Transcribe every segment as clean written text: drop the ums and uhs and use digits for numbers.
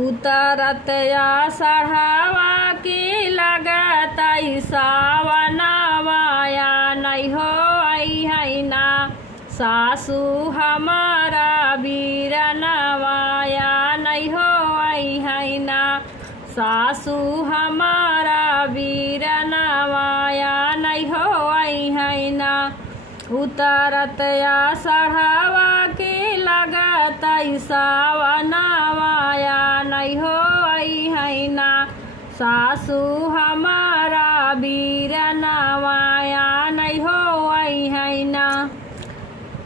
उतरत आषाढ़वा की लगत सावनवाया नहीं हो आई है ना। सासू हमारा बीरनवाया नहीं हो आई है ना। सासू हमारा बीरनवाया नहीं हो आई है ना। उतरत आषाढ़वा की लगत सावनवाया नहीं हो आई है ना। सासू हमारा बीरनवाया नहीं हो आई है ना।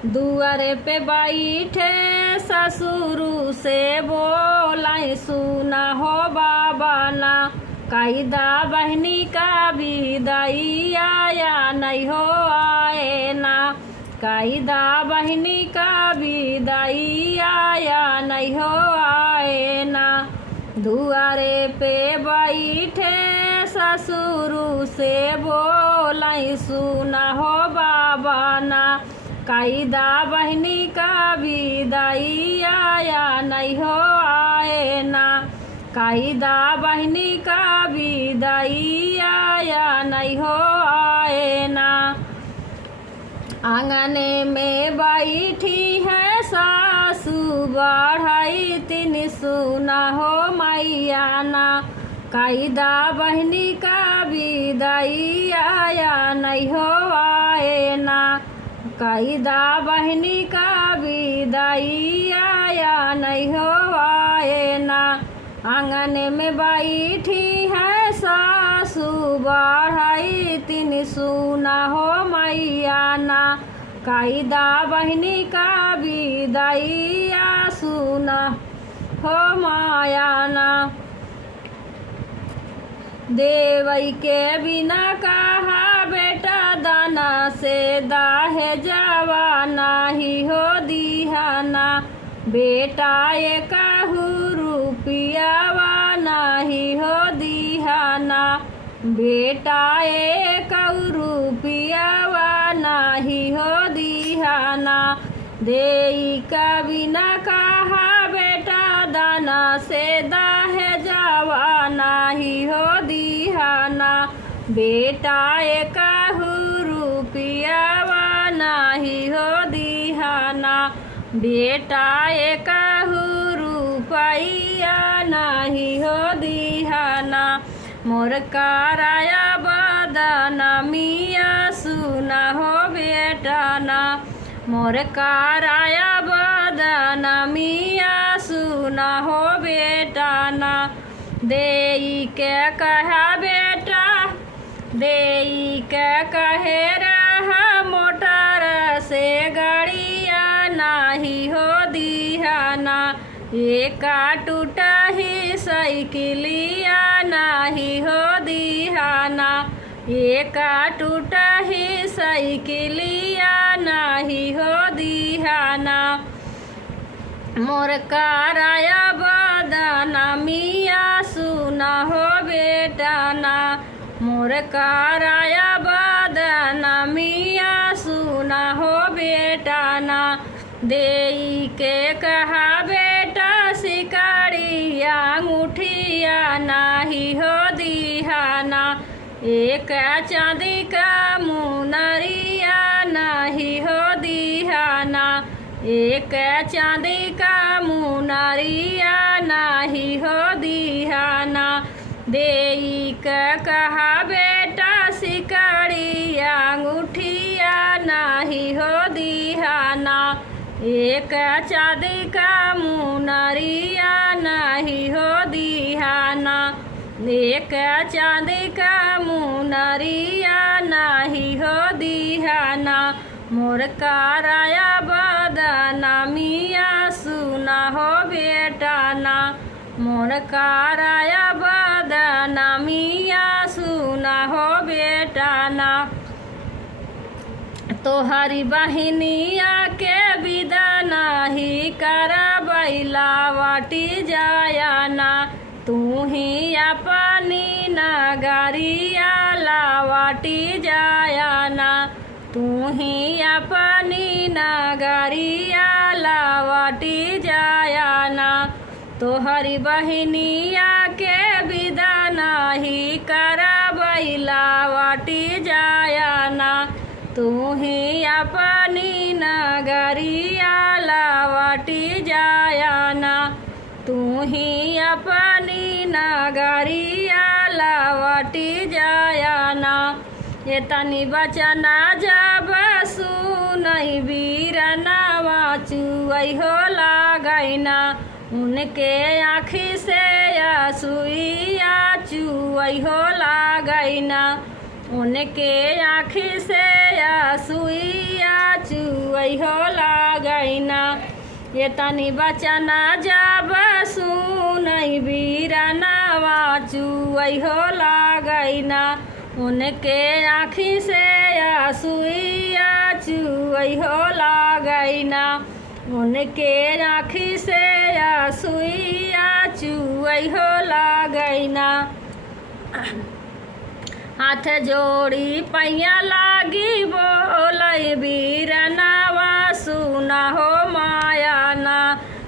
दुआरे पे बैठे ससुर से बोलाई सुना हो बाबा ना। कायदा बहनी का विदाई आया नहीं हो आए ना। कायदा बहनी का विदाई आया नहीं हो आए ना। दुआरे पे बैठे ससुर से बोलाई सुना हो बाबा ना। कायदा बहनी का विदाई आया नहीं हो आए ना। कायदा बहनी का विदाई आया नहीं हो आए ना। आंगने में बैठी है सासू बढ़ाई तीन सुना हो मैया ना। कायदा बहनी का विदाई आया नहीं हो आए ना। कायदा बहनी का विदाई आया नहीं हो आए ना। आंगन में बैठी है सासू बढ़ाई तीन सुना हो मैया ना। कायदा बहनी का विदाई सुना हो माया ना। देवई के बिना कहा बेटा दाना से दाहे जावा नाही हो दिहाना। बेटा ये कहू रुपियावा नाही हो दिहाना। बेटा ये कहू रुपियावा नाही हो दिहाना। देई का बिना कहा बेटा दाना से दाहे जावा नाही हो दिहाना। बेटा ये कहू रुपियावा नाही हो दिहाना। बेटा ये कहू रुपैया नाही हो दिहाना। मोर कराया बदना मिया सुना हो बेटा ना। मोर कराया बदना मिया सुना हो बेटा ना। देई के कहा बेटा देई के कहे रहा मोटर से गाड़िया नाही हो दिहाना। एका टूटा ही साइकिलिया नाही हो दिहाना। एका टूटा ही साइकिलिया नाही हो दिहाना। मोर कराया बदना मिया सुना हो बेटा ना। मोर कराया बदना मिया सुना हो बेटा ना। देई के कहा बेटा सिकड़िया अंगूठिया नाही हो दिहाना। एक चांदी का मुनरिया नाही हो दिहाना। एक चांदी का मुनरिया नाही हो दिहाना। देई के कहा बेटा सिकड़िया अंगूठिया नाही हो दिहाना। एक चांदी का मुनरिया नहीं हो दिहाना। एक चांदी का मुनरिया नहीं हो दिहाना। मोर कराया बदना मिया सुना हो बेटा ना। मोर कराया बदना मिया सुना हो बेटा ना। तोहरी बहनिया के विदा नाही करबैला वाटी जाया ना। तू ही अपनी नगरिया लावाटी जाया ना। तू ही अपनी नगरिया लावाटी जाया ना। तोहरी बहिनिया के विदा नाही करबैला वाटी जायाना। तू ही अपनी नगरिया लावाटी जायाना। तू ही अपनी नगरिया लावाटी जायाना। ये तनी बचना जब सुनई वीरनवा चुअई हो लागैना। उनके आँखी से आंसुइया चुअई हो लागैना। उनके आँखी से आंसुइया चुअई हो लागैना। ये तनी बचना जब सुनई वीरनवा चुअई हो लागैना। उनके आँखी से आंसुइया चुअई हो लागैना। उनके आँखी से आंसुइया चुअई हो लागैना। हाथ जोड़ी पैया लागी बोलै वीरनवा सुना हो मायाना।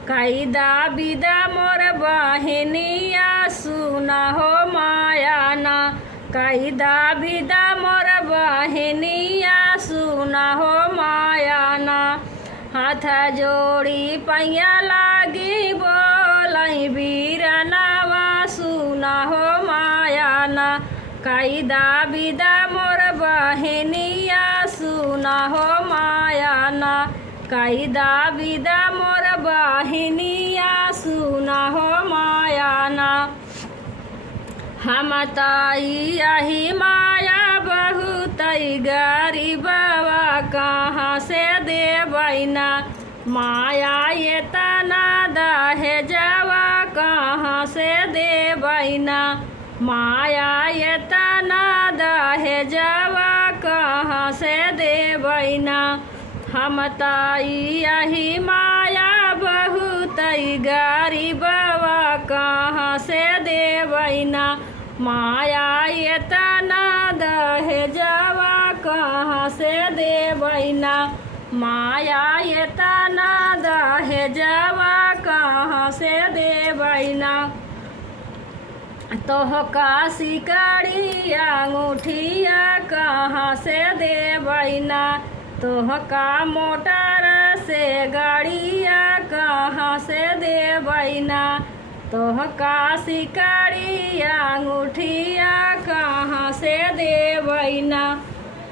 कैदा विदा मोर बहिनिया सुना हो मायाना। कैदा विदा मोर बहिनिया सुना हो मायाना। हाथ जोड़ी पैया लागी बोलै वीरनवा सुना हो मायाना। कैदा विदा मोर बहिनिया सुना हो मायाना। कैदा विदा मोर बहिनिया सुना हो मायाना। हम ताई यही माया बहुत गरीबवा कहाँ से देबैना। माया ये तना दहेजवा कहाँ से देबैना। माया ये तना दहेजवा कहाँ से देबैना। हम ताई यही माया बहुत गरीबवा कहाँ से देबैना। माया ये तना दहेजवा कहाँ से देबैना। माया ये तना दहेजवा कहाँ से देबैना। तोहका सिकड़ी अंगूठिया कहाँ से देबैना। तोहका मोटर से गाड़िया कहाँ से देबैना। तोहका सिकड़ी अंगूठिया कहाँ से देबैना।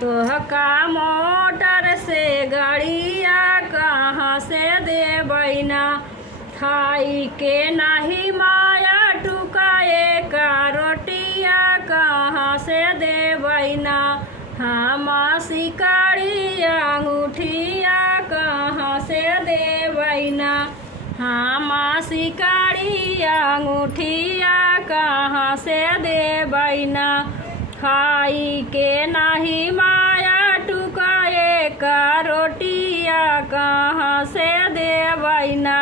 तोहका मोटर से गाड़िया कहाँ से देबैना। खाई के नाही माया टुकाए का रोटिया कहाँ से देबैना। हम सिकड़ी अंगूठिया कहाँ से देबैना। हम सिकड़ी अंगूठिया कहाँ से देबैना। खाई के नाही माया टुकाए का रोटिया कहाँ से देबैना।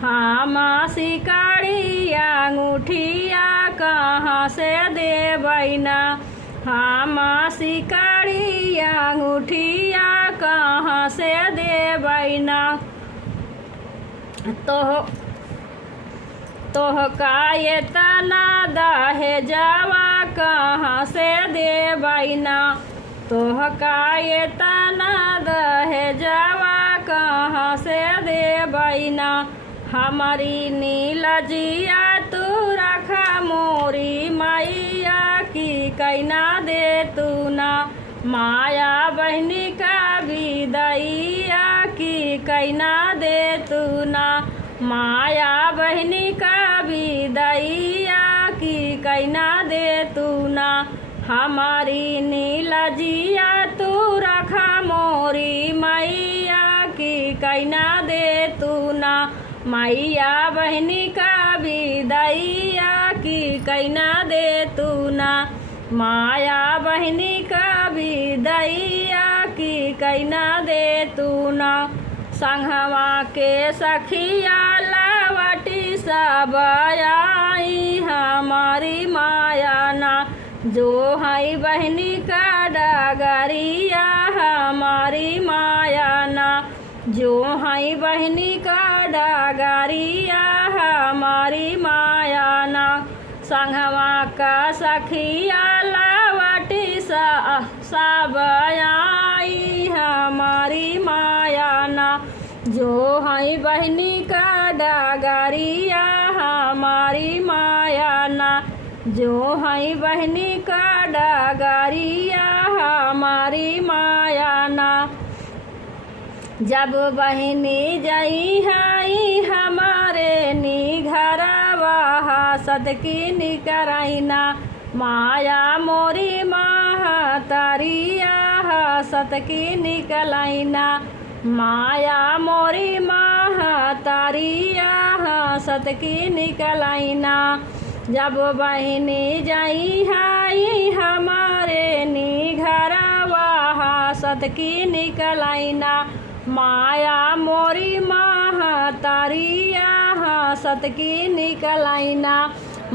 हम सिकड़ी अंगूठिया कहाँ से देबैना। हम सिकड़ी अंगूठिया कहाँ से देबैना। तोहका ये तना दहेजवा कहाँ से देबैना। तोहका ये तना दहेजवा कहाँ से देबैना। हमारी नीलजिया तू रखा मोरी मैया की कैना दे तू ना। माया बहनी का विदैया की कैना दे तू ना। माया बहनी का विदैया की कैना दे तू ना। हमारी नीलजिया तू रखा मोरी मैया की कैना दे तू ना। मैया बहनी का विदैया की कैना दे तू ना। माया बहनी का विदैया की कैना दे तू ना। संघवा के सखिया लावटी सब आई हमारी माया ना। जो है बहनी का डगरिया हमारी माया ना। जो है बहनी का डगरिया हम हमारी माया ना संघवा का सखिया लावटी सब आई हमारी माया ना जो है बहनी का डगरिया हमारी माया ना जो है बहनी का डगरिया हमारी माया ना जब बहनी जई है हमारे नी घरवा सदकी निकरैना माया मोरी महतरिया सतकी निकलैना माया मोरी महतरिया सतकी निकलैना जब बहनी जई है हमारे नी घरवा सतकी निकलैना माया मोरी महतरिया सतकी निकलैना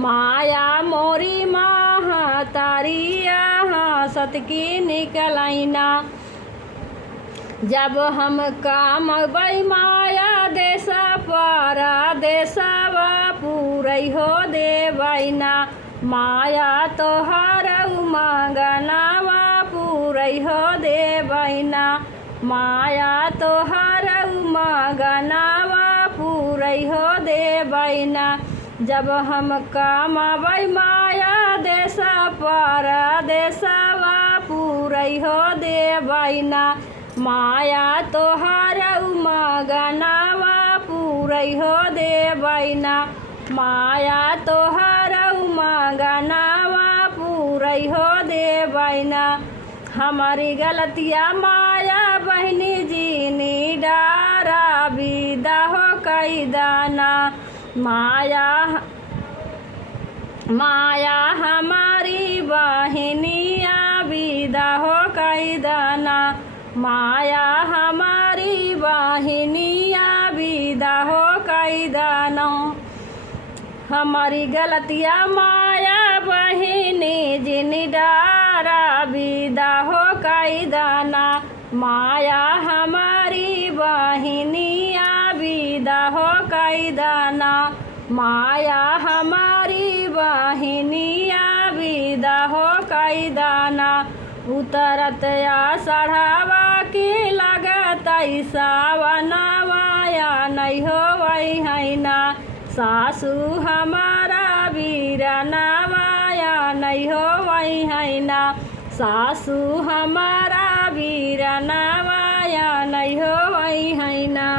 माया मोरी महतरिया सतकी निकलैना जब हम काम माया देश पर देशवा पूरई हो देवैना माया तोहर मंगनवा पूरई हो देवैना माया तोहर मंगनवा पूरई हो देवैना जब हम कमाबै माया देश पर देशवा पूरई हो देवैना माया तोहर मंगनवा पूरई हो देवैना माया तोहर मंगनवा पूरई हो देवैना हमारी गलतिया माया बहनी जी नी डारा विदा हो कैदाना माया माया हमारी बहनिया विदा हो कैदाना माया हमारी बहनिया विदा हो कैदाना हमारी गलतिया माया बहनी जिनी डारा विदा हो कैदाना माया हमारी बहनिया विदा हो कैदाना माया हमारी बहनिया विदा हो कैदाना उतरत या सढ़ावा की लगत सावनवाया नहीं हो वही है ना सासू हमारा वीरनवाया नहीं हो वही है ना सासू हमारा वीरनवाया नहीं हो वही है ना।